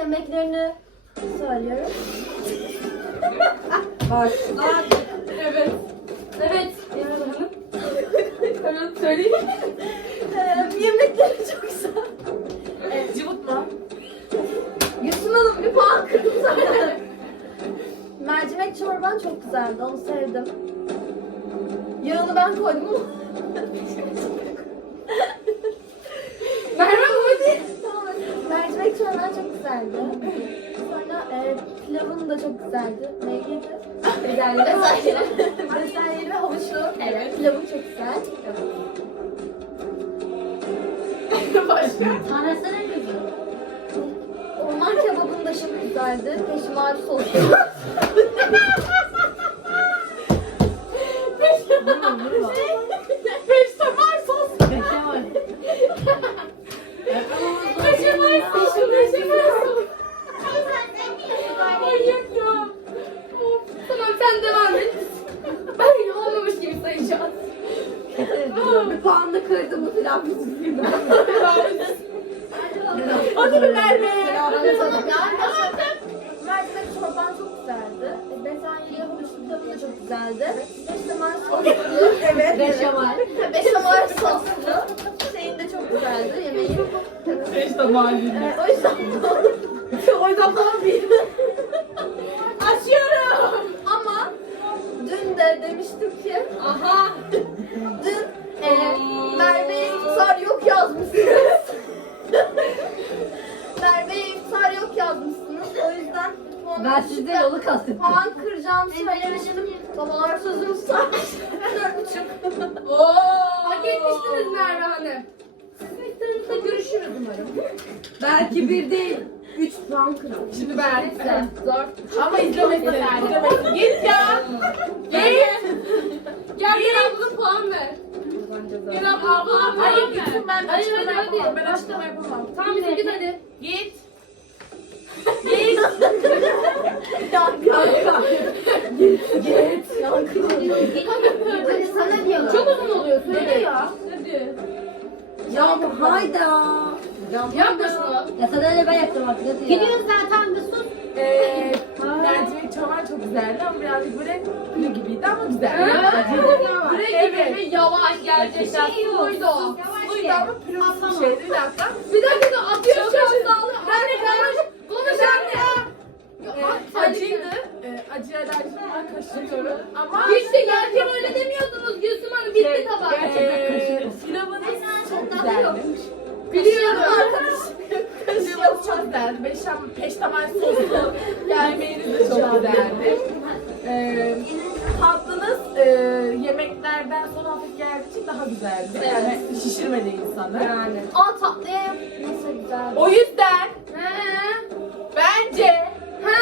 yemeklerini söylüyorum. Baş. Evet. Evet. Yaren Hanım. Hemen söyleyin. Ee, yemekleri çok güzel. Cıvıtma. Gülsüm Hanım bir puan kırdım sana. Mercimek çorban çok güzeldi. Onu sevdim. Yağını ben koydum ama. Merve hadi. Tamam. Mercimek çorban çok güzeldi. Sonra e, pilavın da çok güzeldi. Neyliydi? Bezelye. Bezelye. Bezelye ve havuçlu. Evet. Pilavın çok güzel. Başla. Tanesi ne güzel. Orman kebabın da çok güzeldi. Peşimali soslu. Peştemal sos. Beşamel. Peştemal sos. Peştemal sos. Manyak ya. Of, Tamam sen devam et. Ben olmamış gibi sayacağız. Bir puan da kırdım bu yüzünden. Hadi bir Merve. Mercimek çorban çok güzeldi. Bezelye havuçlu pilavı çok güzeldi. Beşamel soslu. Evet. Beşamel. Beşamel soslu. Şeyin çok güzeldi yemeği. Peştemal. Ee, o yüzden O yüzden falan. Açıyorum. ama dün de demiştim ki Aha. dün e, Merve'ye iftar yok yazmışsınız. Merve'ye iftar yok yazmışsınız. O yüzden puan- Ben size yolu kastettim. puan kıracağımı söylemiştim. Babalar sözünü tutmuş. Dört buçuk. Oo. Hak etmişsiniz Merve Hanım. Sizin iftarınızda görüşürüz umarım. Belki bir değil. Üç puan kırdım. Şimdi ben. Zor. Ama izlemesin. izlemesin. Git ya. Git. Gel gel ablana puan ver. Gel abla ablana puan ver. Hayır gitsin ben açıklama yapamam. Ben açıklama yapamam. Tamam Git. git hadi. Git. Git. Hadi sana diyorlar. Çok uzun oluyor. Söyle ya. Hadi. Ya hayda. Yapma şunu. Ya sana öyle ben yaptım artık. Gidiyoruz zaten bir sus. Eee, mercimek çoban çok güzeldi ama birazcık böyle ne gibiydi ama güzeldi. Buraya Evet. yavaş gerçekten. Şey buydu. Buydu ama pürüzsüz bir şeydi. Bir dakika. Bir dakika atıyor şu daha güzeldi. Yani şişirmedi insanı. Yani. Aa tatlıya nasıl güzel. O yüzden He. bence He.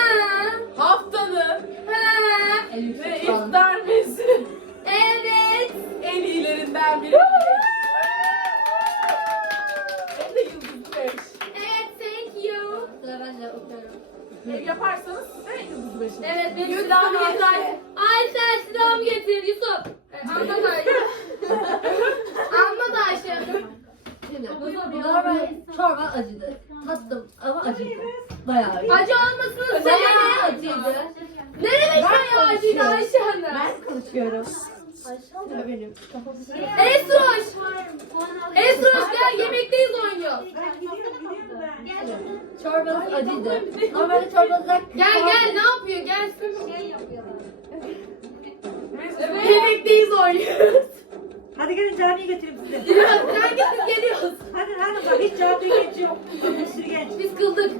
haftanın He. ve iftar mezi Evet. en iyilerinden biri. Hem de yıldızlı beş. Evet thank you. Sıra bende okuyorum. E, Yaparsanız size yıldızlı beş. Evet benim yeter. getir. Ay sen silahımı getir Yusuf. Ee, Anlat Ayşe. Anlat Ayşe. Şimdi normal çorba acıdı. Tattım ama acıydı. Bayağı acı. Acı olmasının sebebi. acıydı. Ne demek bayağı acıydı Ayşe Hanım? Ben konuşuyorum. Sıra benim. Esroş. Esroş gel yemekteyiz oynuyor. Çorbanız acıydı. Normalde çorbanızda Gel gel ne yapıyor gel. Evet. Yemekteyiz oynuyoruz. Hadi gelin camiye götüreyim sizi. Sen git biz geliyoruz. Hadi hadi bak hiç camiye geç yok. Bir sürü genç. Biz kıldık.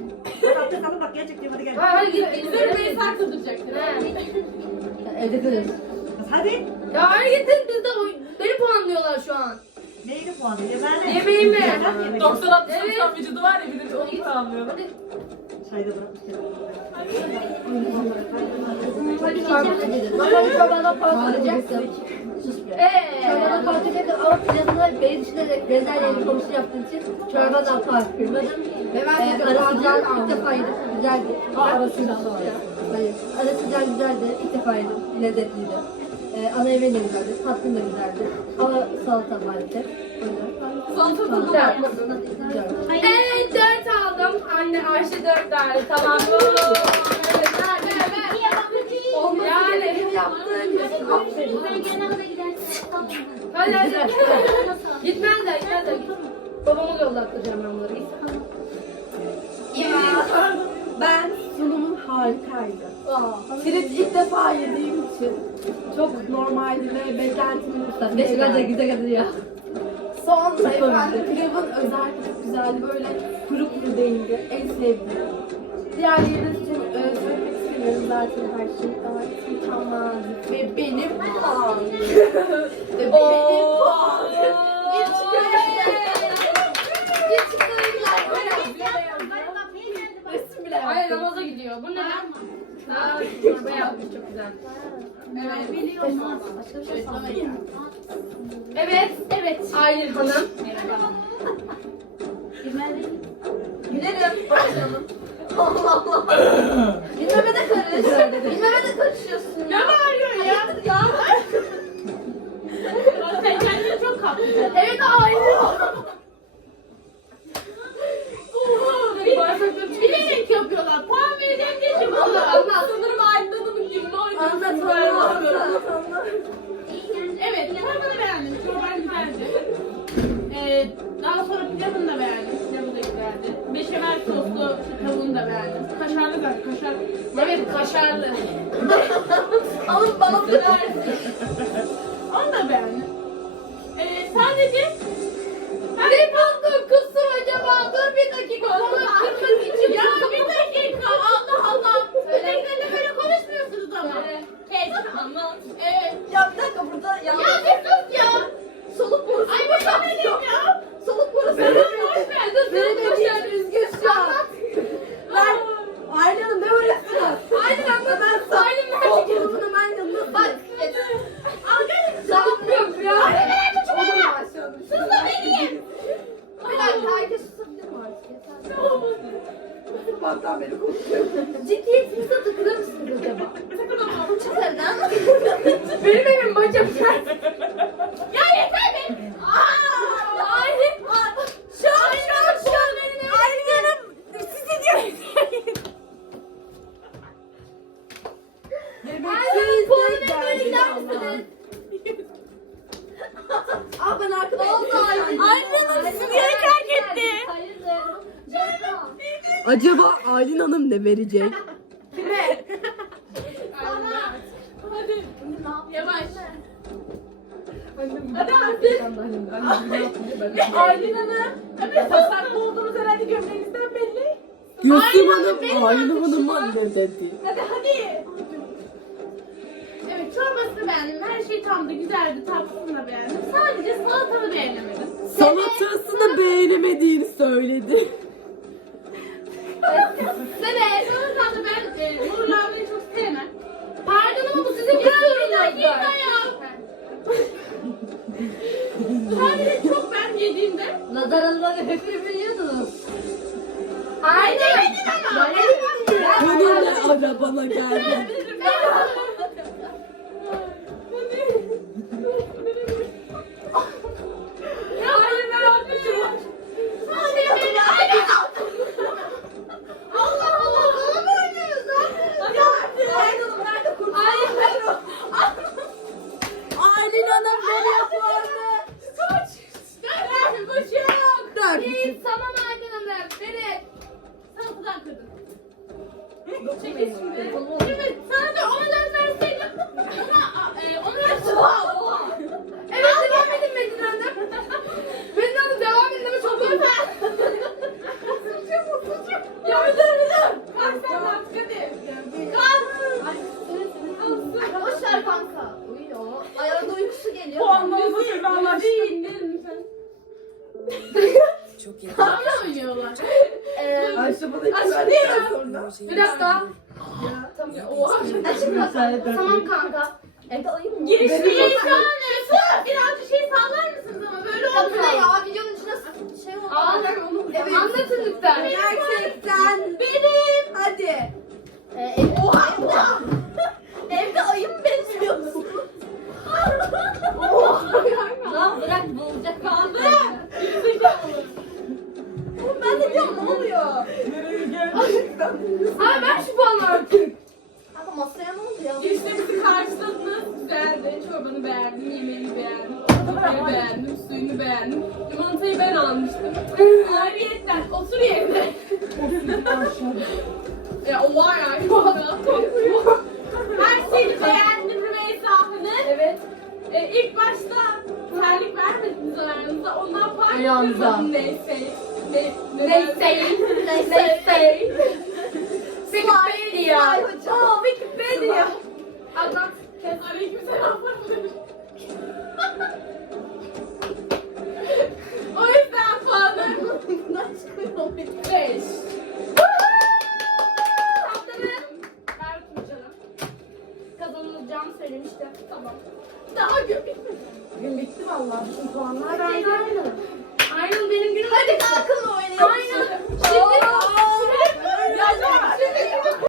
Bak alın bak hadi gelin. Hadi git git. Bizim Veysel kıldıracaktır. evde kalırız. Hadi. Ya hadi gidin biz de oy- beni puanlıyorlar şu an. Neyini puanı? Yemeğine. Yemeğimi. Yemeğine. 90 60 Evet. 90 vücudu var ya bir de onu tamamlıyorum. Çayda bırakmış. Hadi çorba puan alacaktım. Sus be. Eee. Çorbadan puan alacaktım ama pilavına beni düşünerek bezelyeyle komşu yaptığım için çorbadan puan kırmadım. Ve ben ara sıcağı ilk defa yedim. Güzeldi. Aa, ara sıcağı Hayır. Ara sıcağı güzeldi. İlk defa yedim. Lezzetliydi. Ee, ana yemeği de güzeldi. Tatlım da güzeldi. Ama salata. Öyle. Salata yapmasını güzel. Evet 4 aldım. Anne Ayşe 4 dört tane. Tamam. Yani. yaptın. Aferin. Hadi hadi. Gitmezler gitmezler. Babama yollattıracağım ben bunları. Ya. Ben sunumum harikaydı. Trit ilk defa yediğim için çok normaldi ve beklentimin Ne kadar üstünde. güzel kadın ya. Son efendim pilavın özellikle güzeldi. Böyle kuru kuru değildi. En sevdiğim. Diğerlerinin için e, söylemek istemiyorum zaten her şey gayet mükemmeldi. Ve benim puanım. Ve benim puanım. Hiç Resim bile namaza gidiyor. Bu ne? Ha, çorba yapmış çok güzel. Evet, evet. Aylin Hanım. Gülerim başkanım. Allah Allah. Bilmeme de karış. Bilmeme de karışıyorsun Ne ya. bağırıyorsun ya? Ya. Sen kendini çok kaptın. Evet aynı. Bilerek yapıyorlar. Puan vereceğim diye yapıyorlar. Anlat. Sanırım Aylin Hanım'ın gününü Anlat oynuyorsun. anlat anlat. Evet, çorbanı beğendim. Çorban güzeldi. Ee, daha sonra pilavını da beğendim. Pilavı da güzeldi. Beşamel soslu şu tavuğunu da beğendim. Kaşarlı zaten, kaşar. Evet, kaşarlı. Alıp bana da ver. Onu da beğendim. Ee, sadece Ne buldun kusur acaba? Dur bir dakika. Onu kırmak için. ya bir dakika Allah Allah. Öteklerinde böyle konuşmuyorsunuz ama. Kes. Anlat. Evet. Ya bir dakika burada Ya yanlış. bir sus ya. Soluk borusu. Ay ben ne diyeyim ya? Soluk borusu. Boş ver, dur, dur, boş ver. Veremediğim üzgün şu an. Ben Aylin Hanım ne öğretiyorsun? Aylin Hanım ben Aylin Hanım. Oğlum hemen yanına bak. Al gel. Sanmıyorum ya. Ay, ben çok Olur merak- başlayalım. Sus da beni. Bir dakika herkes susabilir mi artık? Yeter. Sabahtan beri konuşuyorum. Ciddiyetinize takılır mısınız acaba? Takılamam. Çıkardan. Benim evim bacım sen. Ya yeter be. Aa, Aylin. Şu an şu an şu an benim evim. Aylin Hanım. Sizi diyorum. Yemeksiz puanı de vermeye geldi gider misiniz? Aa ben arkadaşım. Oldu. Aylin Hanım sizi terk etti? Hayırdır? Canım. Acaba Aylin Hanım ne verecek? Hadi. Yavaş. Hadi Aylin Hanım. Evet, pasaklı olduğunuz herhalde gömleğinizden belli. Gülsüm Hanım Aylin Hanım'a ne dedi? Hadi hadi. Evet çorbasını beğendim. Her şey tamdı, güzeldi. Tatlısını da beğendim. Sadece salatanı beğenemedim. Salatasını beğenemediğini söyledi. Evet, salatanı ben e, çok sevmem. Pardon ama bu sizin bir dakika ya. Sadece çok ben yediğimde. Nazar Hanım'a hepiniz tamam Aydın Hanım. Beni. Salatadan kırdın. Çekil şimdi. Şimdi sana da ona dört verseydim. Ona, e, ona Evet devam edin Metin Hanım. Metin Hanım devam edin ama çok iyi. Ya bir dur bir dur. Kalk sen kalk hadi. Kalk. Ay, Boş ver kanka. Uyuyor. Ayağında uykusu geliyor. Puanlarımı Değildin sen. Çok iyi. Hala oynuyorlar. Ee, Ayşe bana değil verdikten sonra. bir dakika. Tamam. Oha. Tamam kanka. Evde ayı mı? Giriş değil şu an. Sus. Birazcık şey sallar mısınız ama böyle Ya bu olmuyor. ne ya? Videonun içine s- şey oldu. Evet. Anlatın lütfen. Gerçekten. Benim. Hadi. Ee, ev, Oha! Evde ayı mı besliyorsun? Lan bırak boğulacak kaldı. Oğlum ben de Hocam ne oluyor? Nereye geldik? Abi ben şu puanı artık. Ama masaya ne oldu ya? İşte bizi karşıladınız. Güzeldi. Çorbanı beğendim, yemeğini Çorbayı beğendim, suyunu beğendim. Limonatayı ben almıştım. Ayrıyetten otur yerine. ya o var ya. Her şeyi beğendim Rümeysa Hanım. Evet. E, ilk başta terlik vermediniz aranızda. Ondan puan Ayağınıza. kırmadım neyse. Ne, Neyse. Neyse. Wikipedia. Aa Wikipedia. Adam aleyküm selam.